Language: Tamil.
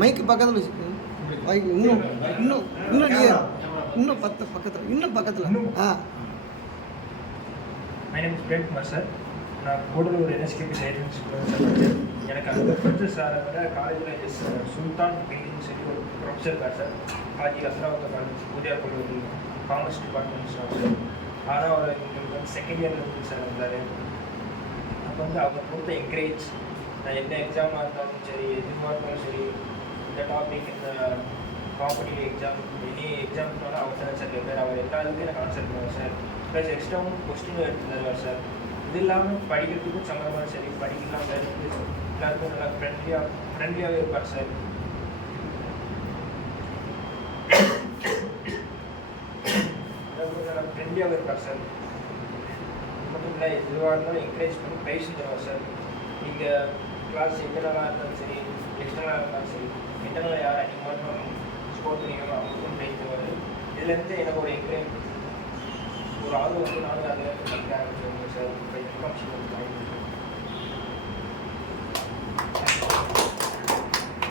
மைக்கு பக்கத்தில் வச்சுக்கோங்க. மைக்கு இன்னும் இன்னும் இன்னும் நியர், இன்னும் பக்கத்தில், இன்னும் பக்கத்தில். My name is Premkumar sir. நான் கூடலூர் NSKP சைலன்ஸ் ஸ்கூலில் எனக்கு அங்கே படித்த சாரை விட காலேஜில் எஸ் சுல்தான் பெயின்னு சொல்லி ஒரு ப்ரொஃபஸர் இருக்கார் சார். ஹாஜி அஸ்ராவத்த காலேஜ் ஊதியார் கல்லூரி காமர்ஸ் டிபார்ட்மெண்ட் சார். ஆனால் அவர் எங்களுக்கு வந்து செகண்ட் இயரில் இருந்து சார் வந்தார். அப்போ வந்து அவர் கொடுத்த என்கரேஜ், நான் என்ன எக்ஸாமாக இருந்தாலும் சரி, எதுவாக இருந்தாலும் சரி, இந்த டாபிக், இந்த காம்படிட்டிவ் எக்ஸாம், எனி எக்ஸாம்னாலும் அவர் தான் சார் கேட்பார். அவர் எல்லா இதுக்கும் எனக்கு ஆன்சர் பண்ணுவார் சார். ப்ளஸ் எக்ஸ்ட்ராவும் கொஸ்டினும் எடுத்து தருவார் சார். இது இல்லாமல் படிக்கிறதுக்கும் சம்மந்தமான சரி, படிக்கலாம் சார், எல்லாருக்கும் நல்லா ஃப்ரெண்ட்லியாகவே இருப்பார் சார். நல்லா ஃப்ரெண்ட்லியாகவே இருப்பார் சார். மட்டும் இல்லை, எதுவாக இருந்தாலும் என்கரேஜ் பண்ணி ப்ரைஸும் தருவார் சார். நீங்கள் கிளாஸ் இன்டர்னலாக இருந்தாலும் சரி, எக்ஸ்டர்னலாக இருந்தாலும் சரி, இன்டர்னலாக யாரை நீங்கள் மட்டும் ஸ்கோர் பண்ணிக்கணும் அவங்களுக்கும் ப்ரைஸ் தருவார். இதுலேருந்து எனக்கு ஒரு என்கரேஜ், ஒரு ஆள் வந்து நானும் அதில் படிக்க ஆரம்பிச்சிருக்கேன் சார். இப்போ இன்கம்